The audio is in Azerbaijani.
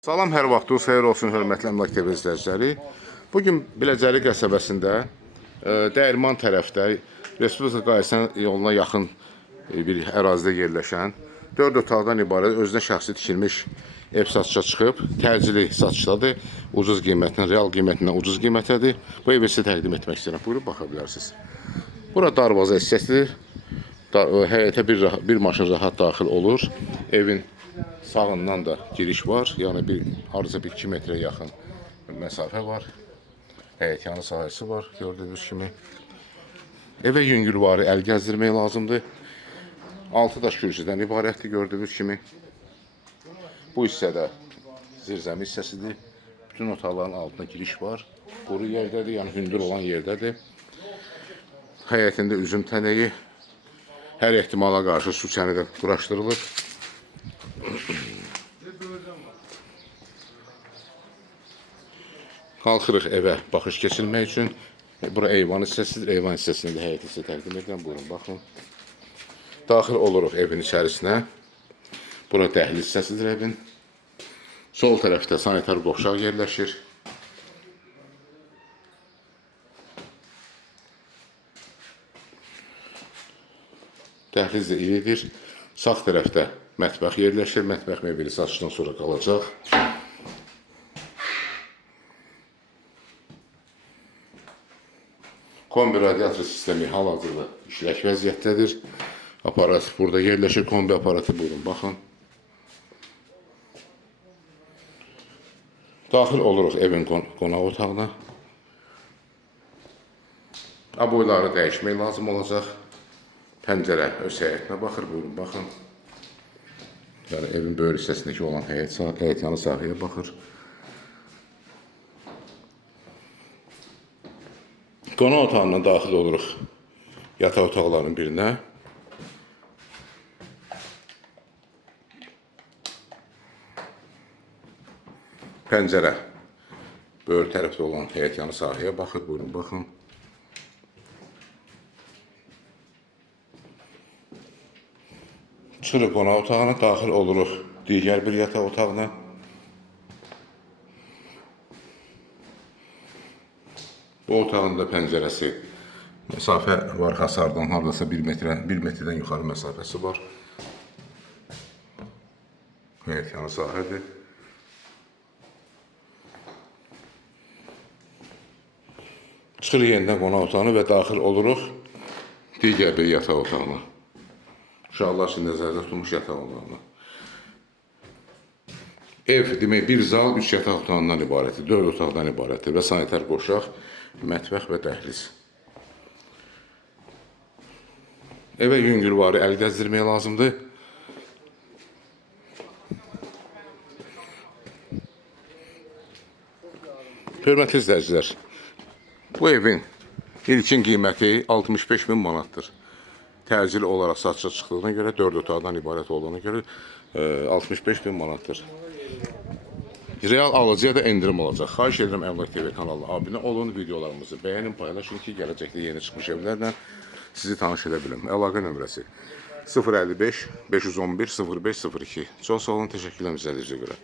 Salam, hər vaxtınız xeyir olsun, hörmətli Əmlak TV izləyiciləri. Bugün Biləcəri qəsəbəsində, Dəyirman tərəfdə, Respublika Qayısan yoluna yaxın bir ərazidə yerləşən 4 otaqdan ibarət özünə şəxsi tikilmiş ev satışa çıxıb. Təcili satışdadır, ucuz qiymətindən, real qiymətindən ucuz qiymətədir. Bu evi sizə təqdim etmək istəyirəm. Buyurun, baxa bilərsiniz. Bura darvaza hissəsidir. Həyətə bir maşın rahat daxil olur. Evin sağından da giriş var. Yəni hardasa 2 metrə yaxın məsafə var. Həyətyanı sahəsi var, gördüyünüz kimi. Evə yüngülvarı əl gəzdirmək lazımdır. 6 daş kürsüdən ibarətdir, gördüyünüz kimi. Bu hissədə zirzəmi hissəsidir. Bütün otaqların altına giriş var. Quru yerdədir, yəni hündür olan yerdədir. Həyətində üzüm tənəyi, hər ehtimala qarşı su çəni də quraşdırılıb. Qalxırıq evə baxış keçirmək üçün. Bura eyvan hissəsidir. Eyvan hissəsində də həyət hissə təqdim edirəm. Buyurun, baxın. Daxil oluruq evin içərisinə. Bura dəhliz hissəsidir evin. Sol tərəfdə sanitar qovşaq yerləşir. Dəhliz də iridir. Sağ tərəfdə mətbəx yerləşir. Mətbəx mebeli satışdan sonra qalacaq. Kombi radiator sistemi hal-hazırda işlək vəziyyətdədir. Aparat burada yerləşir. Kombi aparatı buyurun, baxın. Daxil oluruq evin qonaq otağına. Aboyları dəyişmək lazım olacaq. Pəncərə öz həyətinə baxır, buyurun, baxın. Yəni evin böyür hissəsindəki olan həyətyanı sahəyə baxır. Qonaq otağından daxil oluruq yataq otaqlarının birinə. Pəncərə böyür tərəfdə olan həyətyanı sahəyə baxır, buyurun, baxın. Çıxırıq qonaq otağına, daxil oluruq digər bir yataq otağına. Bu otağın da pəncərəsi məsafə var, hasardan hardasa 1 metrdən yuxarı məsafəsi var. Həyətyanı sahədir. Çıxırıq yenidən qonaq otağına və daxil oluruq digər bir yataq otağına. Uşaqlar üçün nəzərdə tutulmuş yataq otağına. Ev demək, bir zal 3 yataq otağından ibarətdir, 4 otaqdan ibarətdir və sanitar qovşaq, mətbəx və dəhliz. Evə yüngülvarı əl gəzdirmək lazımdır. Hörmətli izləyicilər, bu evin ilkin qiyməti 65.000 manatdır. Təcili olaraq satışa çıxdığına görə, 4 otaqdan ibarət olduğuna görə 65.000 manatdır. Real alıcıya da endirim olacaq. Xahiş edirəm Əmlak TV kanalına abunə olun, videolarımızı bəyənin, paylaşın ki, gələcəkdə yeni çıxmış evlərlə sizi tanış edə bilim. Əlaqə nömrəsi 055 511 0502. Çox sağ olun, təşəkkürlər izlədiyinizə görə.